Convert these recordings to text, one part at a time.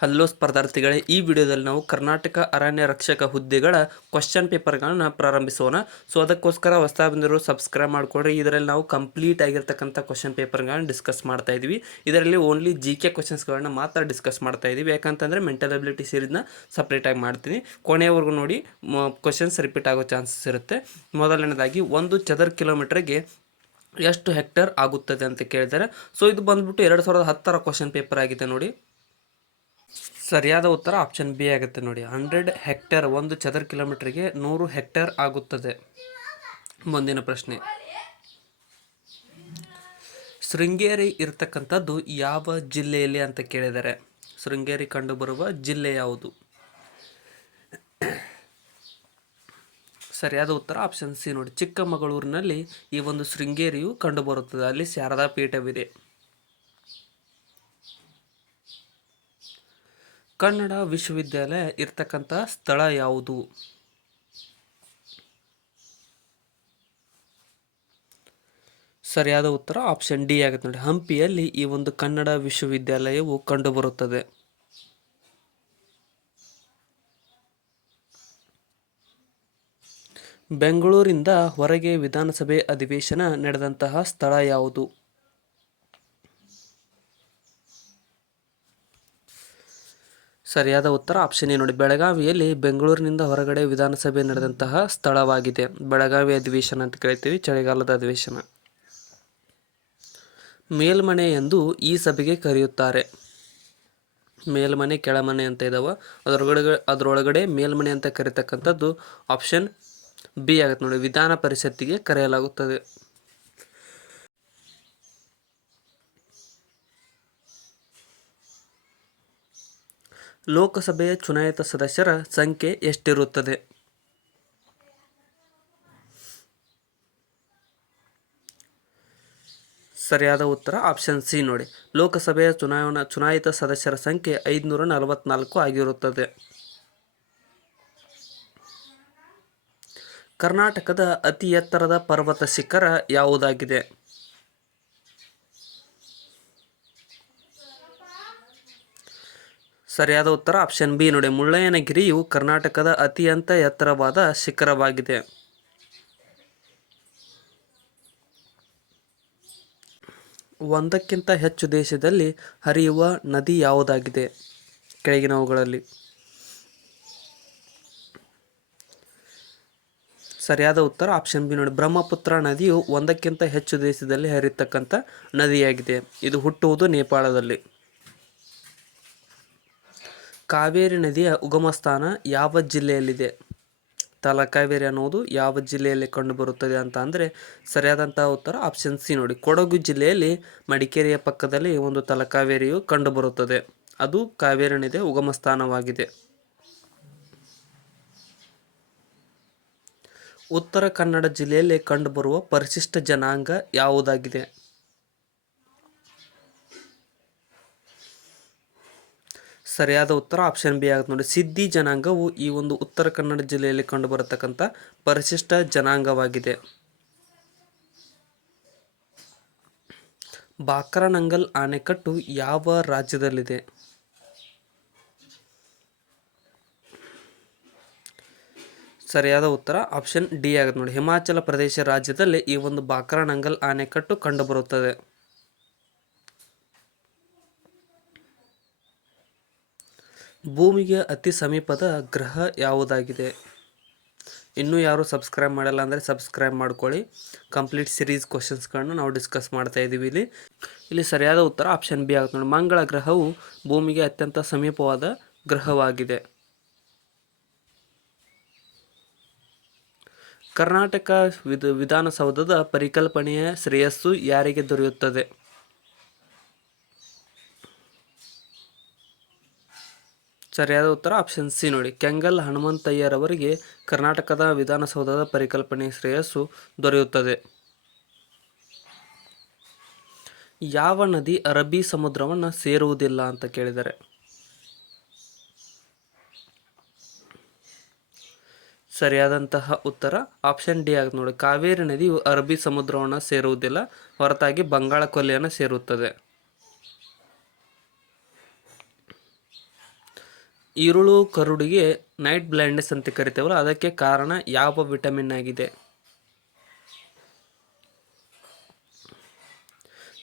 Hello ಸ್ಪರ್ಧಾರ್ಥಿಗಳೇ, ಈ ವಿಡಿಯೋದಲ್ಲಿ ನಾವು ಕರ್ನಾಟಕ ಅರಣ್ಯ ರಕ್ಷಕ ಹುದ್ದೆಗಳ ಕ್ವಶನ್ ಪೇಪರ್ಗಳನ್ನು ಪ್ರಾರಂಭಿಸೋಣ. ಸೊ ಅದಕ್ಕೋಸ್ಕರ ಹೊಸದಾಗಿ ಬಂದಿರೋ ಸಬ್ಸ್ಕ್ರೈಬ್ ಮಾಡಿಕೊಡ್ರಿ. ಇದರಲ್ಲಿ ನಾವು ಕಂಪ್ಲೀಟ್ ಆಗಿರ್ತಕ್ಕಂಥ ಕ್ವಶನ್ ಪೇಪರ್ಗಳನ್ನು ಡಿಸ್ಕಸ್ ಮಾಡ್ತಾ ಇದ್ದೀವಿ. ಇದರಲ್ಲಿ ಓನ್ಲಿ GK ಕ್ವಶನ್ಸ್ಗಳನ್ನ ಮಾತ್ರ ಡಿಸ್ಕಸ್ ಮಾಡ್ತಾ ಇದ್ದೀವಿ. ಯಾಕಂತಂದರೆ ಮೆಂಟಲ್ ಅಬಿಲಿಟಿ ಸೀರೀಸ್ನ ಸಪ್ರೇಟಾಗಿ ಮಾಡ್ತೀನಿ. ಕೊನೆಯವರೆಗೂ ನೋಡಿ, ಕ್ವಶನ್ಸ್ ರಿಪೀಟ್ ಆಗೋ ಚಾನ್ಸಸ್ ಇರುತ್ತೆ. ಮೊದಲನೇದಾಗಿ, 1 ಚದರ ಕಿಲೋಮೀಟರ್ಗೆ ಎಷ್ಟು ಹೆಕ್ಟೇರ್ ಆಗುತ್ತದೆ ಅಂತ ಕೇಳಿದ್ದಾರೆ. ಸೊ ಇದು ಬಂದ್ಬಿಟ್ಟು 2010ರ ಕ್ವಶನ್ ಪೇಪರ್ ಆಗಿದೆ ನೋಡಿ. ಸರಿಯಾದ ಉತ್ತರ ಆಪ್ಷನ್ ಬಿ ಆಗುತ್ತೆ ನೋಡಿ. 100 ಹೆಕ್ಟೇರ್, 1 ಚದರ ಕಿಲೋಮೀಟರ್ಗೆ 100 ಹೆಕ್ಟೇರ್ ಆಗುತ್ತದೆ. ಮುಂದಿನ ಪ್ರಶ್ನೆ, ಶೃಂಗೇರಿ ಇರತಕ್ಕಂಥದ್ದು ಯಾವ ಜಿಲ್ಲೆಯಲ್ಲಿ ಅಂತ ಕೇಳಿದರೆ ಶೃಂಗೇರಿ ಕಂಡುಬರುವ ಜಿಲ್ಲೆ ಯಾವುದು? ಸರಿಯಾದ ಉತ್ತರ ಆಪ್ಷನ್ ಸಿ ನೋಡಿ. ಚಿಕ್ಕಮಗಳೂರಿನಲ್ಲಿ ಈ ಒಂದು ಶೃಂಗೇರಿಯು ಕಂಡುಬರುತ್ತದೆ. ಅಲ್ಲಿ ಶಾರದಾ ಪೀಠವಿದೆ. ಕನ್ನಡ ವಿಶ್ವವಿದ್ಯಾಲಯ ಇರ್ತಕ್ಕಂಥ ಸ್ಥಳ ಯಾವುದು? ಸರಿಯಾದ ಉತ್ತರ ಆಪ್ಷನ್ ಡಿ ಆಗುತ್ತೆ ನೋಡಿ. ಹಂಪಿಯಲ್ಲಿ ಈ ಒಂದು ಕನ್ನಡ ವಿಶ್ವವಿದ್ಯಾಲಯವು ಕಂಡುಬರುತ್ತದೆ. ಬೆಂಗಳೂರಿಂದ ಹೊರಗೆ ವಿಧಾನಸಭೆ ಅಧಿವೇಶನ ನಡೆದಂತಹ ಸ್ಥಳ ಯಾವುದು? ಸರಿಯಾದ ಉತ್ತರ ಆಪ್ಷನ್ ಎ ನೋಡಿ. ಬೆಳಗಾವಿಯಲ್ಲಿ ಬೆಂಗಳೂರಿನಿಂದ ಹೊರಗಡೆ ವಿಧಾನಸಭೆ ನಡೆದಂತಹ ಸ್ಥಳವಾಗಿದೆ. ಬೆಳಗಾವಿ ಅಧಿವೇಶನ ಅಂತ ಕರಿತೀವಿ, ಚಳಿಗಾಲದ ಅಧಿವೇಶನ. ಮೇಲ್ಮನೆ ಎಂದು ಈ ಸಭೆಗೆ ಕರೆಯುತ್ತಾರೆ. ಮೇಲ್ಮನೆ, ಕೆಳಮನೆ ಅಂತ ಇದಾವ. ಅದರೊಳಗಡೆ ಮೇಲ್ಮನೆ ಅಂತ ಕರೀತಕ್ಕಂಥದ್ದು ಆಪ್ಷನ್ ಬಿ ಆಗುತ್ತೆ ನೋಡಿ. ವಿಧಾನ ಪರಿಷತ್ತಿಗೆ ಕರೆಯಲಾಗುತ್ತದೆ. ಲೋಕಸಭೆಯ ಚುನಾಯಿತ ಸದಸ್ಯರ ಸಂಖ್ಯೆ ಎಷ್ಟಿರುತ್ತದೆ? ಸರಿಯಾದ ಉತ್ತರ ಆಪ್ಷನ್ ಸಿ ನೋಡಿ. ಲೋಕಸಭೆಯ ಚುನಾಯಿತ ಸದಸ್ಯರ ಸಂಖ್ಯೆ 544 ಆಗಿರುತ್ತದೆ. ಕರ್ನಾಟಕದ ಅತಿ ಎತ್ತರದ ಪರ್ವತ ಶಿಖರ ಯಾವುದಾಗಿದೆ? ಸರಿಯಾದ ಉತ್ತರ ಆಪ್ಷನ್ ಬಿ ನೋಡಿ. ಮುಳ್ಳಯ್ಯನಗಿರಿಯು ಕರ್ನಾಟಕದ ಅತ್ಯಂತ ಎತ್ತರವಾದ ಶಿಖರವಾಗಿದೆ. ಒಂದಕ್ಕಿಂತ ಹೆಚ್ಚು ದೇಶದಲ್ಲಿ ಹರಿಯುವ ನದಿ ಯಾವುದಾಗಿದೆ ಕೆಳಗಿನವುಗಳಲ್ಲಿ? ಸರಿಯಾದ ಉತ್ತರ ಆಪ್ಷನ್ ಬಿ ನೋಡಿ. ಬ್ರಹ್ಮಪುತ್ರ ನದಿಯು ಒಂದಕ್ಕಿಂತ ಹೆಚ್ಚು ದೇಶದಲ್ಲಿ ಹರಿಯತಕ್ಕಂಥ ನದಿಯಾಗಿದೆ. ಇದು ಹುಟ್ಟುವುದು ನೇಪಾಳದಲ್ಲಿ. ಕಾವೇರಿ ನದಿಯ ಉಗಮ ಸ್ಥಾನ ಯಾವ ಜಿಲ್ಲೆಯಲ್ಲಿದೆ? ತಲಕಾವೇರಿ ಅನ್ನೋದು ಯಾವ ಜಿಲ್ಲೆಯಲ್ಲಿ ಕಂಡುಬರುತ್ತದೆ ಅಂತ ಅಂದರೆ ಸರಿಯಾದಂತಹ ಉತ್ತರ ಆಪ್ಷನ್ ಸಿ ನೋಡಿ. ಕೊಡಗು ಜಿಲ್ಲೆಯಲ್ಲಿ ಮಡಿಕೇರಿಯ ಪಕ್ಕದಲ್ಲಿ ಒಂದು ತಲಕಾವೇರಿಯು ಕಂಡುಬರುತ್ತದೆ. ಅದು ಕಾವೇರಿ ನದಿಯ ಉಗಮ ಸ್ಥಾನವಾಗಿದೆ. ಉತ್ತರ ಕನ್ನಡ ಜಿಲ್ಲೆಯಲ್ಲಿ ಕಂಡುಬರುವ ಪರಿಶಿಷ್ಟ ಜನಾಂಗ ಯಾವುದಾಗಿದೆ? ಸರಿಯಾದ ಉತ್ತರ ಆಪ್ಷನ್ ಬಿ ಆಗುತ್ತೆ ನೋಡಿ. ಸಿದ್ದಿ ಜನಾಂಗವು ಈ ಒಂದು ಉತ್ತರ ಕನ್ನಡ ಜಿಲ್ಲೆಯಲ್ಲಿ ಕಂಡುಬರತಕ್ಕಂಥ ಪರಿಶಿಷ್ಟ ಜನಾಂಗವಾಗಿದೆ. ಬಾಕ್ರಾನಂಗಲ್ ಅಣೆಕಟ್ಟು ಯಾವ ರಾಜ್ಯದಲ್ಲಿದೆ? ಸರಿಯಾದ ಉತ್ತರ ಆಪ್ಷನ್ ಡಿ ಆಗುತ್ತೆ ನೋಡಿ. ಹಿಮಾಚಲ ಪ್ರದೇಶ ರಾಜ್ಯದಲ್ಲಿ ಈ ಒಂದು ಬಾಕ್ರಾನಂಗಲ್ ಅಣೆಕಟ್ಟು ಕಂಡುಬರುತ್ತದೆ. ಭೂಮಿಗೆ ಅತಿ ಸಮೀಪದ ಗ್ರಹ ಯಾವುದಾಗಿದೆ? ಇನ್ನೂ ಯಾರು ಸಬ್ಸ್ಕ್ರೈಬ್ ಮಾಡಲ್ಲ ಅಂದರೆ ಸಬ್ಸ್ಕ್ರೈಬ್ ಮಾಡ್ಕೊಳ್ಳಿ. ಕಂಪ್ಲೀಟ್ ಸಿರೀಸ್ ಕ್ವಶನ್ಸ್ಗಳನ್ನು ನಾವು ಡಿಸ್ಕಸ್ ಮಾಡ್ತಾ ಇದ್ದೀವಿ. ಇಲ್ಲಿ ಸರಿಯಾದ ಉತ್ತರ ಆಪ್ಷನ್ ಬಿ ಆಗುತ್ತೆ ನೋಡಿ. ಮಂಗಳ ಗ್ರಹವು ಭೂಮಿಗೆ ಅತ್ಯಂತ ಸಮೀಪವಾದ ಗ್ರಹವಾಗಿದೆ. ಕರ್ನಾಟಕ ವಿಧಾನಸೌಧದ ಪರಿಕಲ್ಪನೆಯ ಶ್ರೇಯಸ್ಸು ಯಾರಿಗೆ ದೊರೆಯುತ್ತದೆ? ಸರಿಯಾದ ಉತ್ತರ ಆಪ್ಷನ್ ಸಿ ನೋಡಿ. ಕೆಂಗಲ್ ಹನುಮಂತಯ್ಯರವರಿಗೆ ಕರ್ನಾಟಕದ ವಿಧಾನಸೌಧದ ಪರಿಕಲ್ಪನೆಯ ಶ್ರೇಯಸ್ಸು ದೊರೆಯುತ್ತದೆ. ಯಾವ ನದಿ ಅರಬ್ಬಿ ಸಮುದ್ರವನ್ನು ಸೇರುವುದಿಲ್ಲ ಅಂತ ಕೇಳಿದರೆ ಸರಿಯಾದಂತಹ ಉತ್ತರ ಆಪ್ಷನ್ ಡಿ ಆಗುತ್ತೆ ನೋಡಿ. ಕಾವೇರಿ ನದಿಯು ಅರಬ್ಬಿ ಸಮುದ್ರವನ್ನು ಸೇರುವುದಿಲ್ಲ, ಹೊರತಾಗಿ ಬಂಗಾಳ ಕೊಲ್ಲಿಯನ್ನು ಸೇರುತ್ತದೆ. ಈರುಳು ಕರುಡಿಗೆ ನೈಟ್ ಬ್ಲೈಂಡ್ನೆಸ್ ಅಂತ ಕರಿತೇವಲ್ಲ, ಅದಕ್ಕೆ ಕಾರಣ ಯಾವ ವಿಟಮಿನ್ ಆಗಿದೆ?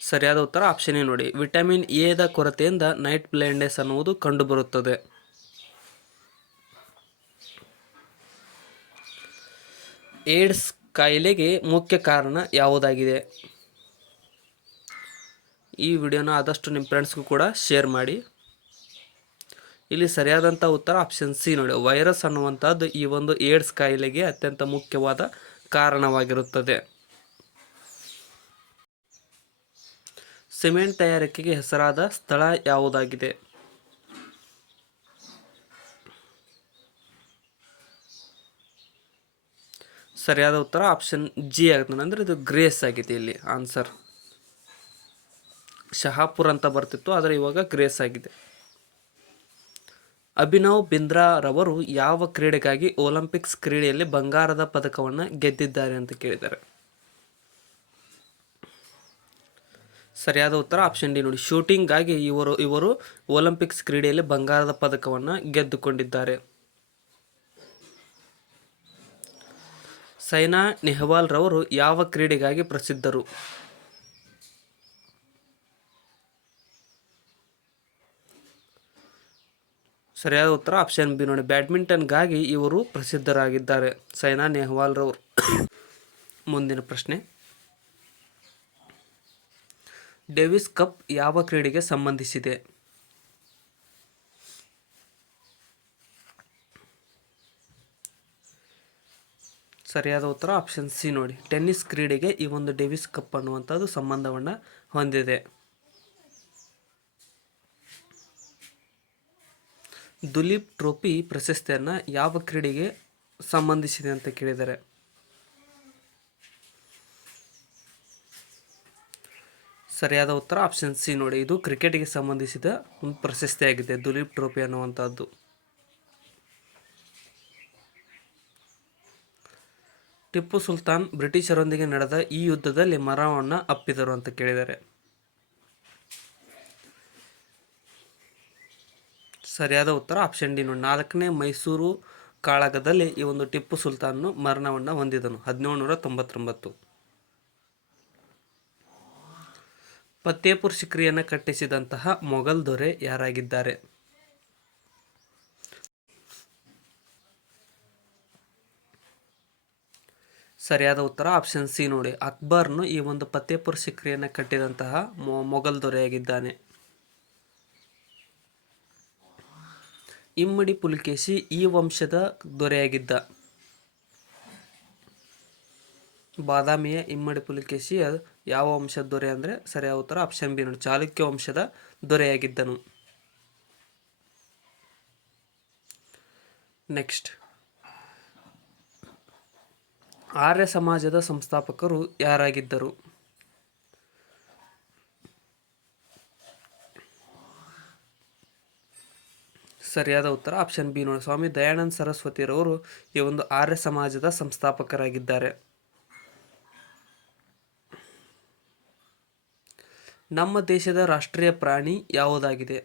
ಸರಿಯಾದ ಉತ್ತರ ಆಪ್ಷನ್ ಎ ನೋಡಿ, ವಿಟಮಿನ್ ಎದ ಕೊರತೆಯಿಂದ ನೈಟ್ ಬ್ಲೈಂಡ್ನೆಸ್ ಅನ್ನುವುದು ಕಂಡುಬರುತ್ತದೆ. ಏಡ್ಸ್ ಕಾಯಿಲೆಗೆ ಮುಖ್ಯ ಕಾರಣ ಯಾವುದಾಗಿದೆ? ಈ ವಿಡಿಯೋನ ಆದಷ್ಟು ನಿಮ್ಮ ಫ್ರೆಂಡ್ಸ್ಗೂ ಕೂಡ ಶೇರ್ ಮಾಡಿ. ಇಲ್ಲಿ ಸರಿಯಾದಂಥ ಉತ್ತರ ಆಪ್ಷನ್ ಸಿ ನೋಡಿ, ವೈರಸ್ ಅನ್ನುವಂಥದ್ದು ಈ ಒಂದು ಏಡ್ಸ್ ಕಾಯಿಲೆಗೆ ಅತ್ಯಂತ ಮುಖ್ಯವಾದ ಕಾರಣವಾಗಿರುತ್ತದೆ. ಸಿಮೆಂಟ್ ತಯಾರಿಕೆಗೆ ಹೆಸರಾದ ಸ್ಥಳ ಯಾವುದಾಗಿದೆ? ಸರಿಯಾದ ಉತ್ತರ ಆಪ್ಷನ್ ಜಿ ಆಗುತ್ತೆ, ಅಂದರೆ ಇದು ಗ್ರೇಸ್ ಆಗಿದೆ ಇಲ್ಲಿ ಆನ್ಸರ್. ಶಹಾಪುರ್ ಅಂತ ಬರ್ತಿತ್ತು, ಆದರೆ ಇವಾಗ ಗ್ರೇಸ್ ಆಗಿದೆ. ಅಭಿನವ್ ಬಿಂದ್ರಾ ರವರು ಯಾವ ಕ್ರೀಡೆಗಾಗಿ ಒಲಿಂಪಿಕ್ಸ್ ಕ್ರೀಡೆಯಲ್ಲಿ ಬಂಗಾರದ ಪದಕವನ್ನು ಗೆದ್ದಿದ್ದಾರೆ ಅಂತ ಕೇಳಿದ್ದಾರೆ? ಸರಿಯಾದ ಉತ್ತರ ಆಪ್ಷನ್ ಡಿ ನೋಡಿ, ಶೂಟಿಂಗ್ಗಾಗಿ ಇವರು ಒಲಿಂಪಿಕ್ಸ್ ಕ್ರೀಡೆಯಲ್ಲಿ ಬಂಗಾರದ ಪದಕವನ್ನು ಗೆದ್ದುಕೊಂಡಿದ್ದಾರೆ. ಸೈನಾ ನೆಹ್ವಾಲ್ ರವರು ಯಾವ ಕ್ರೀಡೆಗಾಗಿ ಪ್ರಸಿದ್ಧರು? ಸರಿಯಾದ ಉತ್ತರ ಆಪ್ಷನ್ ಬಿ ನೋಡಿ, ಬ್ಯಾಡ್ಮಿಂಟನ್ಗಾಗಿ ಇವರು ಪ್ರಸಿದ್ಧರಾಗಿದ್ದಾರೆ, ಸೈನಾ ನೆಹ್ವಾಲ್ ರವರು. ಮುಂದಿನ ಪ್ರಶ್ನೆ, ಡೇವಿಸ್ ಕಪ್ ಯಾವ ಕ್ರೀಡೆಗೆ ಸಂಬಂಧಿಸಿದೆ? ಸರಿಯಾದ ಉತ್ತರ ಆಪ್ಷನ್ ಸಿ ನೋಡಿ, ಟೆನ್ನಿಸ್ ಕ್ರೀಡೆಗೆ ಈ ಒಂದು ಡೇವಿಸ್ ಕಪ್ ಅನ್ನುವಂಥದ್ದು ಸಂಬಂಧವನ್ನು ಹೊಂದಿದೆ. ದುಲೀಪ್ ಟ್ರೋಫಿ ಪ್ರಶಸ್ತಿಯನ್ನು ಯಾವ ಕ್ರೀಡೆಗೆ ಸಂಬಂಧಿಸಿದೆ ಅಂತ ಕೇಳಿದ್ದಾರೆ? ಸರಿಯಾದ ಉತ್ತರ ಆಪ್ಷನ್ ಸಿ ನೋಡಿ, ಇದು ಕ್ರಿಕೆಟ್ಗೆ ಸಂಬಂಧಿಸಿದ ಒಂದು ಪ್ರಶಸ್ತಿಯಾಗಿದೆ ದುಲೀಪ್ ಟ್ರೋಫಿ ಅನ್ನುವಂಥದ್ದು. ಟಿಪ್ಪು ಸುಲ್ತಾನ್ ಬ್ರಿಟಿಷರೊಂದಿಗೆ ನಡೆದ ಈ ಯುದ್ಧದಲ್ಲಿ ಮರಣವನ್ನು ಅಪ್ಪಿದರು ಅಂತ ಕೇಳಿದ್ದಾರೆ? ಸರಿಯಾದ ಉತ್ತರ ಆಪ್ಷನ್ ಡಿ ನೋಡಿ, 4ನೇ ಮೈಸೂರು ಕಾಳಗದಲ್ಲಿ ಈ ಒಂದು ಟಿಪ್ಪು ಸುಲ್ತಾನ್ ಮರಣವನ್ನು ಹೊಂದಿದನು 1799. ಫತೇಪುರ್ ಸಿಕ್ರಿಯನ್ನು ಕಟ್ಟಿಸಿದಂತಹ ಮೊಘಲ್ ದೊರೆ ಯಾರಾಗಿದ್ದಾರೆ? ಸರಿಯಾದ ಉತ್ತರ ಆಪ್ಷನ್ ಸಿ ನೋಡಿ, ಅಕ್ಬರ್ನು ಈ ಒಂದು ಫತೇಪುರ್ ಸಿಕ್ರಿಯನ್ನು ಕಟ್ಟಿದಂತಹ ಮೊಘಲ್ ದೊರೆಯಾಗಿದ್ದಾನೆ. ಇಮ್ಮಡಿ ಪುಲಿಕೇಶಿ ಈ ವಂಶದ ದೊರೆಯಾಗಿದ್ದ? ಬಾದಾಮಿಯ ಇಮ್ಮಡಿ ಪುಲಿಕೇಶಿ ಯಾವ ವಂಶದ ದೊರೆ ಅಂದರೆ ಸರಿಯಾದ ಉತ್ತರ ಆಪ್ಷನ್ ಬಿ ನೋಡಿ, ಚಾಲುಕ್ಯ ವಂಶದ ದೊರೆಯಾಗಿದ್ದನು. ನೆಕ್ಸ್ಟ್, ಆರ್ಯ ಸಮಾಜದ ಸಂಸ್ಥಾಪಕರು ಯಾರಾಗಿದ್ದರು? ಸರಿಯಾದ ಉತ್ತರ ಆಪ್ಷನ್ ಬಿ ನೋಡಿ, ಸ್ವಾಮಿ ದಯಾನಂದ ಸರಸ್ವತಿರವರು ಈ ಒಂದು ಆರ್ಯ ಸಮಾಜದ ಸಂಸ್ಥಾಪಕರಾಗಿದ್ದಾರೆ. ನಮ್ಮ ದೇಶದ ರಾಷ್ಟ್ರೀಯ ಪ್ರಾಣಿ ಯಾವುದಾಗಿದೆ?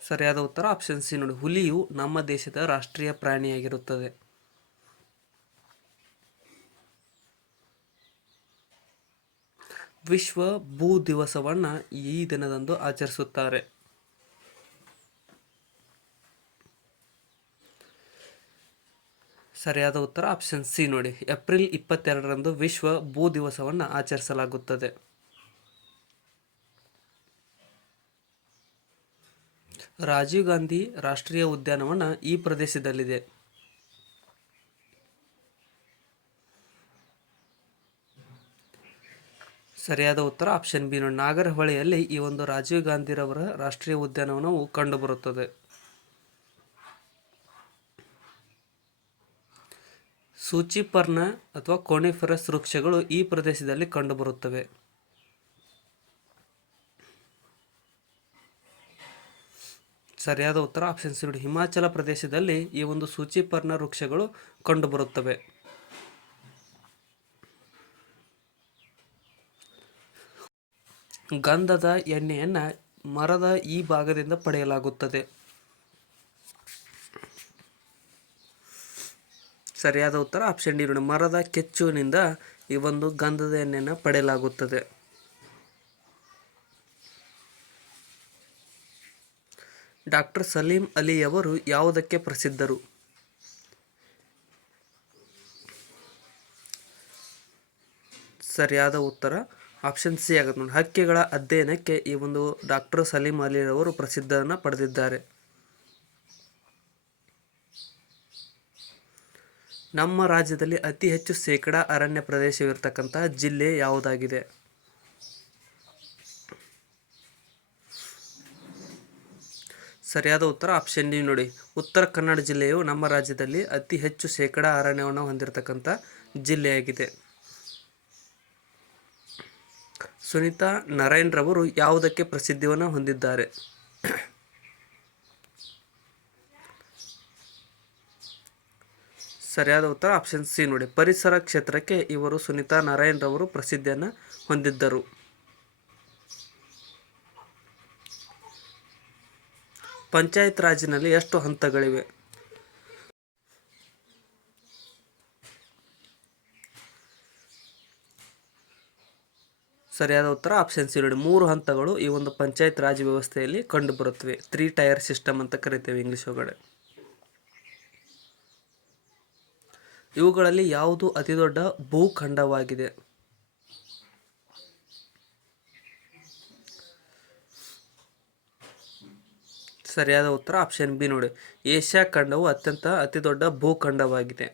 ಸರಿಯಾದ ಉತ್ತರ ಆಪ್ಷನ್ ಸಿ ನೋಡಿ, ಹುಲಿಯು ನಮ್ಮ ದೇಶದ ರಾಷ್ಟ್ರೀಯ ಪ್ರಾಣಿಯಾಗಿರುತ್ತದೆ. ವಿಶ್ವ ಭೂ ದಿವಸವನ್ನು ಈ ದಿನದಂದು ಆಚರಿಸುತ್ತಾರೆ? ಸರಿಯಾದ ಉತ್ತರ ಆಪ್ಷನ್ ಸಿ ನೋಡಿ, ಏಪ್ರಿಲ್ 22ರಂದು ವಿಶ್ವ ಭೂ ದಿವಸವನ್ನು ಆಚರಿಸಲಾಗುತ್ತದೆ. ರಾಜೀವ್ ಗಾಂಧಿ ರಾಷ್ಟ್ರೀಯ ಉದ್ಯಾನವನ ಈ ಪ್ರದೇಶದಲ್ಲಿದೆ? ಸರಿಯಾದ ಉತ್ತರ ಆಪ್ಷನ್ ಬಿ ನೋಡಿ, ನಾಗರಹೊಳೆಯಲ್ಲಿ ಈ ಒಂದು ರಾಜೀವ್ ಗಾಂಧಿರವರ ರಾಷ್ಟ್ರೀಯ ಉದ್ಯಾನವನವು ಕಂಡುಬರುತ್ತದೆ. ಸೂಚಿಪರ್ಣ ಅಥವಾ ಕೋನಿಫೆರಸ್ ವೃಕ್ಷಗಳು ಈ ಪ್ರದೇಶದಲ್ಲಿ ಕಂಡುಬರುತ್ತವೆ. ಸರಿಯಾದ ಉತ್ತರ ಆಪ್ಷನ್ ಸಿ ನೋಡಿ, ಹಿಮಾಚಲ ಪ್ರದೇಶದಲ್ಲಿ ಈ ಒಂದು ಸೂಚಿಪರ್ಣ ವೃಕ್ಷಗಳು ಕಂಡುಬರುತ್ತವೆ. ಗಂಧದ ಎಣ್ಣೆಯನ್ನು ಮರದ ಈ ಭಾಗದಿಂದ ಪಡೆಯಲಾಗುತ್ತದೆ. ಸರಿಯಾದ ಉತ್ತರ ಆಪ್ಷನ್ ಡಿ ನೋಡಿ, ಮರದ ಕೆಚ್ಚುವಿನಿಂದ ಈ ಒಂದು ಗಂಧದ ಎಣ್ಣೆಯನ್ನು ಪಡೆಯಲಾಗುತ್ತದೆ. ಡಾಕ್ಟರ್ ಸಲೀಂ ಅಲಿಯವರು ಯಾವುದಕ್ಕೆ ಪ್ರಸಿದ್ಧರು? ಸರಿಯಾದ ಉತ್ತರ ಆಪ್ಷನ್ ಸಿ ಆಗುತ್ತೆ ನೋಡಿ, ಹಕ್ಕಿಗಳ ಅಧ್ಯಯನಕ್ಕೆ ಈ ಒಂದು ಡಾಕ್ಟರ್ ಸಲೀಂ ಅಲಿಯವರು ಪ್ರಸಿದ್ಧನ ಪಡೆದಿದ್ದಾರೆ. ನಮ್ಮ ರಾಜ್ಯದಲ್ಲಿ ಅತಿ ಹೆಚ್ಚು ಶೇಕಡಾ ಅರಣ್ಯ ಪ್ರದೇಶವಿರತಕ್ಕಂತಹ ಜಿಲ್ಲೆ ಯಾವುದಾಗಿದೆ? ಸರಿಯಾದ ಉತ್ತರ ಆಪ್ಷನ್ ಡಿ ನೋಡಿ, ಉತ್ತರ ಕನ್ನಡ ಜಿಲ್ಲೆಯು ನಮ್ಮ ರಾಜ್ಯದಲ್ಲಿ ಅತಿ ಹೆಚ್ಚು ಶೇಕಡಾ ಅರಣ್ಯವನ್ನು ಹೊಂದಿರತಕ್ಕಂಥ ಜಿಲ್ಲೆಯಾಗಿದೆ. ಸುನೀತಾ ನರೈನ್ ರವರು ಯಾವುದಕ್ಕೆ ಪ್ರಸಿದ್ಧಿಯನ್ನು ಹೊಂದಿದ್ದಾರೆ? ಸರಿಯಾದ ಉತ್ತರ ಆಪ್ಷನ್ ಸಿ ನೋಡಿ, ಪರಿಸರ ಕ್ಷೇತ್ರಕ್ಕೆ ಇವರು ಸುನೀತಾ ನಾರಾಯಣ್ ರವರು ಪ್ರಸಿದ್ಧಿಯನ್ನು ಹೊಂದಿದ್ದರು. ಪಂಚಾಯತ್ ರಾಜ್ನಲ್ಲಿ ಎಷ್ಟು ಹಂತಗಳಿವೆ? ಸರಿಯಾದ ಉತ್ತರ ಆಪ್ಷನ್ ಸಿ ನೋಡಿ, 3 ಹಂತಗಳು ಈ ಒಂದು ಪಂಚಾಯತ್ ರಾಜ್ ವ್ಯವಸ್ಥೆಯಲ್ಲಿ ಕಂಡುಬರುತ್ತವೆ. 3 ಟೈರ್ ಸಿಸ್ಟಮ್ ಅಂತ ಕರಿತೇವೆ ಇಂಗ್ಲಿಷ್ ಒಳಗಡೆ. ಇವುಗಳಲ್ಲಿ ಯಾವುದು ಅತಿ ದೊಡ್ಡ ಭೂಖಂಡವಾಗಿದೆ? ಸರಿಯಾದ ಉತ್ತರ ಆಪ್ಷನ್ ಬಿ ನೋಡಿ, ಏಷ್ಯಾ ಖಂಡವು ಅತಿ ದೊಡ್ಡ ಭೂಖಂಡವಾಗಿದೆ.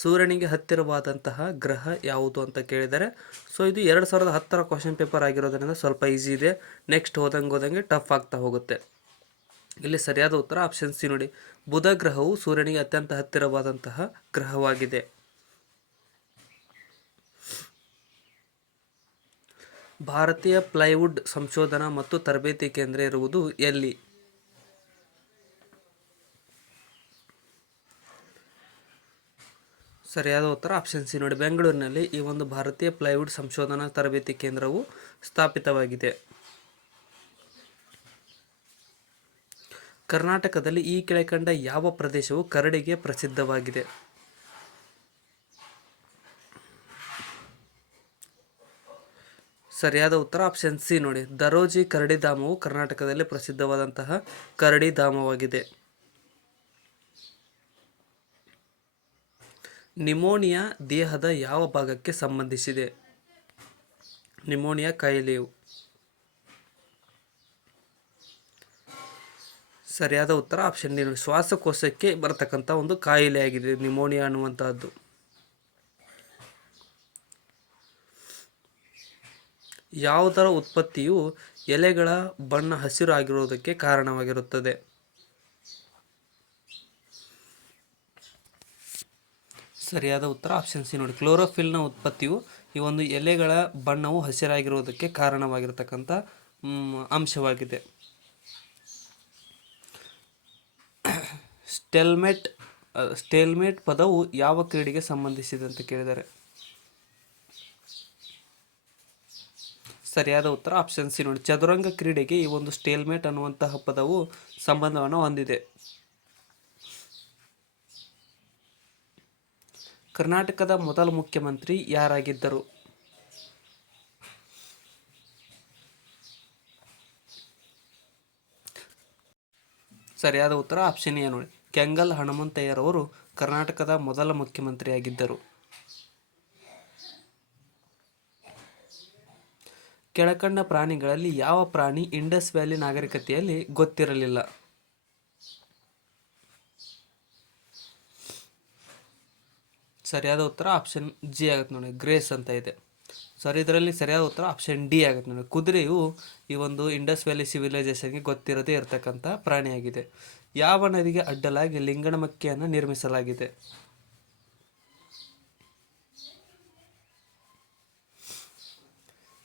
ಸೂರ್ಯನಿಗೆ ಹತ್ತಿರವಾದಂತಹ ಗ್ರಹ ಯಾವುದು ಅಂತ ಕೇಳಿದರೆ, ಸೊ ಇದು 2010ರ ಕ್ವಶನ್ ಪೇಪರ್ ಆಗಿರೋದ್ರಿಂದ ಸ್ವಲ್ಪ ಈಸಿ ಇದೆ. ನೆಕ್ಸ್ಟ್ ಹೋದಂಗೆ ಟಫ್ ಆಗ್ತಾ ಹೋಗುತ್ತೆ. ಇಲ್ಲಿ ಸರಿಯಾದ ಉತ್ತರ ಆಪ್ಷನ್ ಸಿ ನೋಡಿ, ಬುಧ ಗ್ರಹವು ಸೂರ್ಯನಿಗೆ ಅತ್ಯಂತ ಹತ್ತಿರವಾದಂತಹ ಗ್ರಹವಾಗಿದೆ. ಭಾರತೀಯ ಪ್ಲೈವುಡ್ ಸಂಶೋಧನಾ ಮತ್ತು ತರಬೇತಿ ಕೇಂದ್ರ ಇರುವುದು ಎಲ್ಲಿ? ಸರಿಯಾದ ಉತ್ತರ ಆಪ್ಷನ್ ಸಿ ನೋಡಿ, ಬೆಂಗಳೂರಿನಲ್ಲಿ ಈ ಒಂದು ಭಾರತೀಯ ಪ್ಲೈವುಡ್ ಸಂಶೋಧನಾ ತರಬೇತಿ ಕೇಂದ್ರವು ಸ್ಥಾಪಿತವಾಗಿದೆ. ಕರ್ನಾಟಕದಲ್ಲಿ ಈ ಕೆಳಕಂಡ ಯಾವ ಪ್ರದೇಶವು ಕರಡಿಗೆ ಪ್ರಸಿದ್ಧವಾಗಿದೆ? ಸರಿಯಾದ ಉತ್ತರ ಆಪ್ಷನ್ ಸಿ ನೋಡಿ, ದರೋಜಿ ಕರಡಿಧಾಮವು ಕರ್ನಾಟಕದಲ್ಲಿ ಪ್ರಸಿದ್ಧವಾದಂತಹ ಕರಡಿಧಾಮವಾಗಿದೆ. ನಿಮೋನಿಯಾ ದೇಹದ ಯಾವ ಭಾಗಕ್ಕೆ ಸಂಬಂಧಿಸಿದೆ? ನಿಮೋನಿಯಾ ಕಾಯಿಲೆಯು ಸರಿಯಾದ ಉತ್ತರ ಆಪ್ಷನ್ ಡಿ ನೋಡಿ, ಶ್ವಾಸಕೋಶಕ್ಕೆ ಬರತಕ್ಕಂಥ ಒಂದು ಕಾಯಿಲೆಯಾಗಿದೆ ನಿಮೋನಿಯಾ ಅನ್ನುವಂತಹದ್ದು. ಯಾವುದರ ಉತ್ಪತ್ತಿಯು ಎಲೆಗಳ ಬಣ್ಣ ಹಸಿರು ಆಗಿರುವುದಕ್ಕೆ ಕಾರಣವಾಗಿರುತ್ತದೆ? ಸರಿಯಾದ ಉತ್ತರ ಆಪ್ಷನ್ ಸಿ ನೋಡಿ, ಕ್ಲೋರೋಫಿಲ್ನ ಉತ್ಪತ್ತಿಯು ಈ ಒಂದು ಎಲೆಗಳ ಬಣ್ಣವು ಹಸಿರಾಗಿರುವುದಕ್ಕೆ ಕಾರಣವಾಗಿರತಕ್ಕಂಥ ಅಂಶವಾಗಿದೆ. ಸ್ಟೇಲ್ಮೇಟ್ ಪದವು ಯಾವ ಕ್ರೀಡೆಗೆ ಸಂಬಂಧಿಸಿದೆ ಅಂತ ಕೇಳಿದರೆ, ಸರಿಯಾದ ಉತ್ತರ ಆಪ್ಷನ್ ಸಿ ನೋಡಿ, ಚದುರಂಗ ಕ್ರೀಡೆಗೆ ಈ ಒಂದು ಸ್ಟೇಲ್ಮೇಟ್ ಅನ್ನುವಂತಹ ಪದವು ಸಂಬಂಧವನ್ನು ಹೊಂದಿದೆ. ಕರ್ನಾಟಕದ ಮೊದಲ ಮುಖ್ಯಮಂತ್ರಿ ಯಾರಾಗಿದ್ದರು? ಸರಿಯಾದ ಉತ್ತರ ಆಪ್ಷನ್ ಎ ನೋಡಿ, ಕೆಂಗಲ್ ಹನುಮಂತಯ್ಯರವರು ಕರ್ನಾಟಕದ ಮೊದಲ ಮುಖ್ಯಮಂತ್ರಿಯಾಗಿದ್ದರು. ಕೆಳಕಂಡ ಪ್ರಾಣಿಗಳಲ್ಲಿ ಯಾವ ಪ್ರಾಣಿ ಇಂಡಸ್ ವ್ಯಾಲಿ ನಾಗರಿಕತೆಯಲ್ಲಿ ಗೊತ್ತಿರಲಿಲ್ಲ? ಸರಿಯಾದ ಉತ್ತರ ಆಪ್ಷನ್ ಜಿ ಆಗುತ್ತೆ ನೋಡಿ, ಗ್ರೇಸ್ ಅಂತ ಇದೆ. ಸರಿ, ಇದರಲ್ಲಿ ಸರಿಯಾದ ಉತ್ತರ ಆಪ್ಷನ್ ಡಿ ಆಗುತ್ತೆ ನೋಡಿ, ಕುದುರೆಯು ಈ ಒಂದು ಇಂಡಸ್ ವ್ಯಾಲಿ ಸಿವಿಲೈಸೇಷನ್ಗೆ ಗೊತ್ತಿರದೇ ಇರತಕ್ಕಂಥ ಪ್ರಾಣಿಯಾಗಿದೆ. ಯಾವ ನದಿಗೆ ಅಡ್ಡಲಾಗಿ ಲಿಂಗನಮಕ್ಕಿಯನ್ನು ನಿರ್ಮಿಸಲಾಗಿದೆ?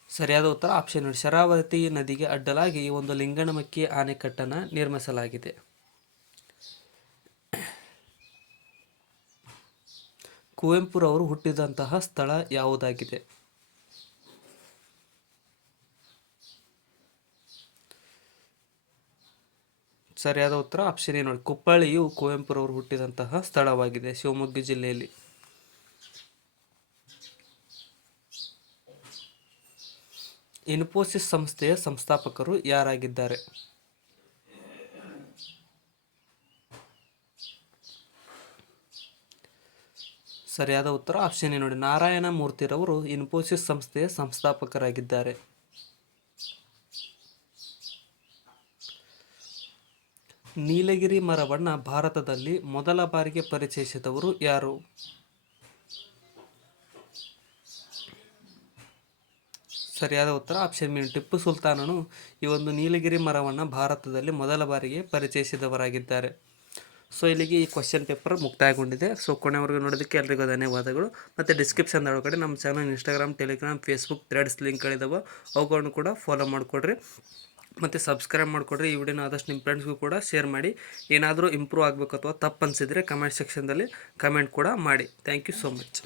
ಸರಿಯಾದ ಉತ್ತರ ಆಪ್ಷನ್ ನೋಡಿ, ಶರಾವತಿ ನದಿಗೆ ಅಡ್ಡಲಾಗಿ ಈ ಒಂದು ಲಿಂಗನಮಕ್ಕಿ ಆಣೆಕಟ್ಟನ್ನು ನಿರ್ಮಿಸಲಾಗಿದೆ. ಕುವೆಂಪುರವರು ಹುಟ್ಟಿದಂತಹ ಸ್ಥಳ ಯಾವುದಾಗಿದೆ? ಸರಿಯಾದ ಉತ್ತರ ಆಪ್ಷನ್ ಎ ನೋಡಿ, ಕುಪ್ಪಳಿಯು ಕುವೆಂಪುರವರು ಹುಟ್ಟಿದಂತಹ ಸ್ಥಳವಾಗಿದೆ, ಶಿವಮೊಗ್ಗ ಜಿಲ್ಲೆಯಲ್ಲಿ. ಇನ್ಫೋಸಿಸ್ ಸಂಸ್ಥೆಯ ಸಂಸ್ಥಾಪಕರು ಯಾರಾಗಿದ್ದಾರೆ? ಸರಿಯಾದ ಉತ್ತರ ಆಪ್ಷನ್ ಎ ನೋಡಿ, ನಾರಾಯಣ ಮೂರ್ತಿರವರು ಇನ್ಫೋಸಿಸ್ ಸಂಸ್ಥೆಯ ಸಂಸ್ಥಾಪಕರಾಗಿದ್ದಾರೆ. ನೀಲಗಿರಿ ಮರವನ್ನು ಭಾರತದಲ್ಲಿ ಮೊದಲ ಬಾರಿಗೆ ಪರಿಚಯಿಸಿದವರು ಯಾರು? ಸರಿಯಾದ ಉತ್ತರ ಆಪ್ಷನ್ ಬಿ, ಟಿಪ್ಪು ಸುಲ್ತಾನನು ಈ ಒಂದು ನೀಲಗಿರಿ ಮರವನ್ನು ಭಾರತದಲ್ಲಿ ಮೊದಲ ಬಾರಿಗೆ ಪರಿಚಯಿಸಿದವರಾಗಿದ್ದಾರೆ. ಸೊ ಇಲ್ಲಿಗೆ ಈ ಕ್ವಶನ್ ಪೇಪರ್ ಮುಕ್ತಾಯಗೊಂಡಿದೆ. ಸೊ ಕೊನೆವರೆಗೂ ನೋಡೋದಕ್ಕೆ ಎಲ್ರಿಗೂ ಧನ್ಯವಾದಗಳು. ಮತ್ತು ಡಿಸ್ಕ್ರಿಪ್ಷನ್ ಒಳಗಡೆ ನಮ್ಮ channel Instagram, Telegram, Facebook, threads ಲಿಂಕ್ಗಳಿದಾವೆ, ಅವುಗಳನ್ನು ಕೂಡ ಫಾಲೋ ಮಾಡಿಕೊಡ್ರಿ ಮತ್ತು ಸಬ್ಸ್ಕ್ರೈಬ್ ಮಾಡಿಕೊಡ್ರಿ. ಈ ವಿಡಿಯೋನ ಆದಷ್ಟು ನಿಮ್ಮ ಫ್ರೆಂಡ್ಸ್ಗೂ ಕೂಡ ಶೇರ್ ಮಾಡಿ. ಏನಾದರೂ ಇಂಪ್ರೂವ್ ಆಗಬೇಕು ಅಥವಾ ತಪ್ಪು ಅನಿಸಿದರೆ ಕಮೆಂಟ್ ಸೆಕ್ಷನ್ದಲ್ಲಿ ಕಮೆಂಟ್ ಕೂಡ ಮಾಡಿ. Thank you so much.